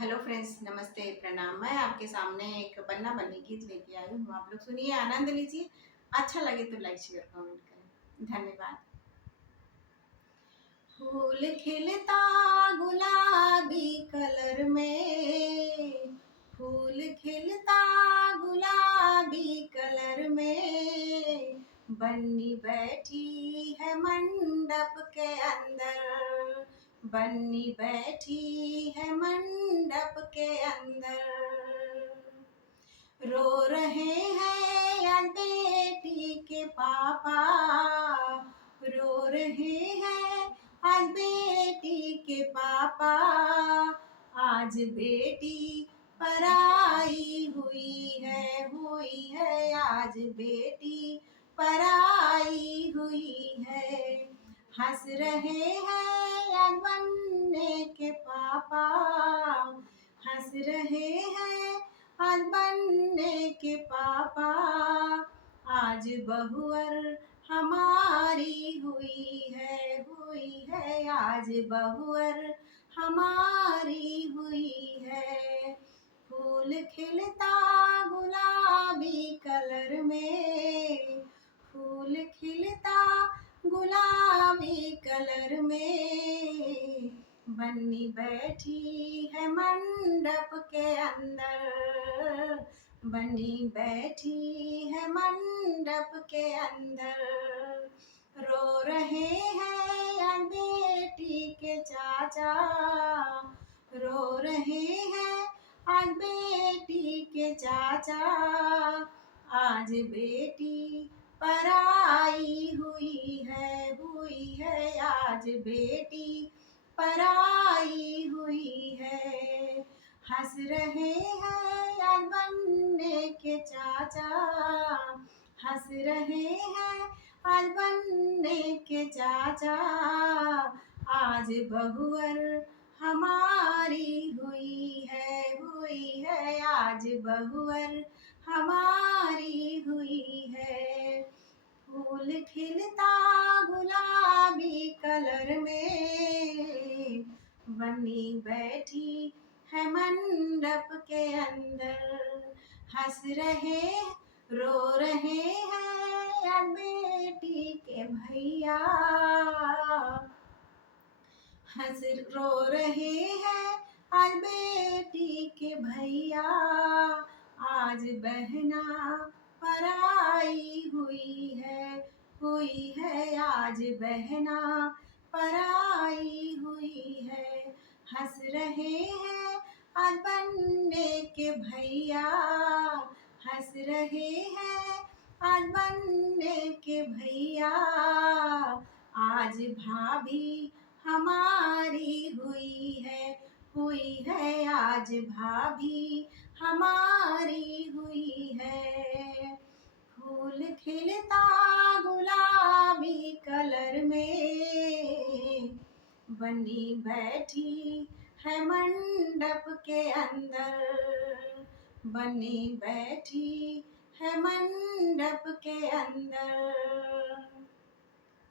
Hello friends, नमस्ते, प्रणाम। मैं आपके सामने एक बन्ना बन्नी गीत लेके आई हूँ। आप लोग सुनिए, आनंद लीजिए। अच्छा लगे तो लाइक शेयर कमेंट करें। धन्यवाद। फूल खिलता गुलाबी कलर में, फूल खिलता गुलाबी कलर में, बन्नी बैठी है मंडप के अंदर, बन्नी बैठी है मंडप के अंदर। रो रहे हैं आज बेटी के पापा, रो रहे हैं आज बेटी के पापा, आज बेटी पराई हुई है आज बेटी पराई हुई है। हंस रहे हैं आज बनने के पापा, हंस रहे हैं आज बनने के पापा, आज बहुअर हमारी हुई है आज बहुअर हमारी हुई है। फूल खिलता गुलाबी कलर में, फूल खिलता गुलाबी कलर में, बन्नी बैठी है मंडप के अंदर, बन्नी बैठी है मंडप के अंदर। रो रहे हैं आज बेटी के चाचा, रो रहे हैं आज बेटी के चाचा, आज बेटी पराई हुई है आज बेटी पराई हुई है। हंस रहे हैं आज बनने के चाचा, हंस रहे हैं आज बनने के चाचा, आज बहुअर हमारी हुई है आज बहुअर हमारी हुई है। फूल खिलता गुलाबी कलर में, बन्नी बैठी है मंडप के अंदर। हंस रहे रो रहे हैं आज बेटी के भैया, हंस रो रहे हैं आज बेटी के भैया, आज बहना पराई हुई है आज बहना पराई हुई है। हंस रहे हैं आज बनने के भैया, हंस रहे हैं आज बनने के भैया, आज भाभी हमारी हुई है आज भाभी हमारी हुई है। फूल खिलता गुलाबी कलर में, बन्नी बैठी है मंडप के अंदर, बन्नी बैठी है मंडप के अंदर।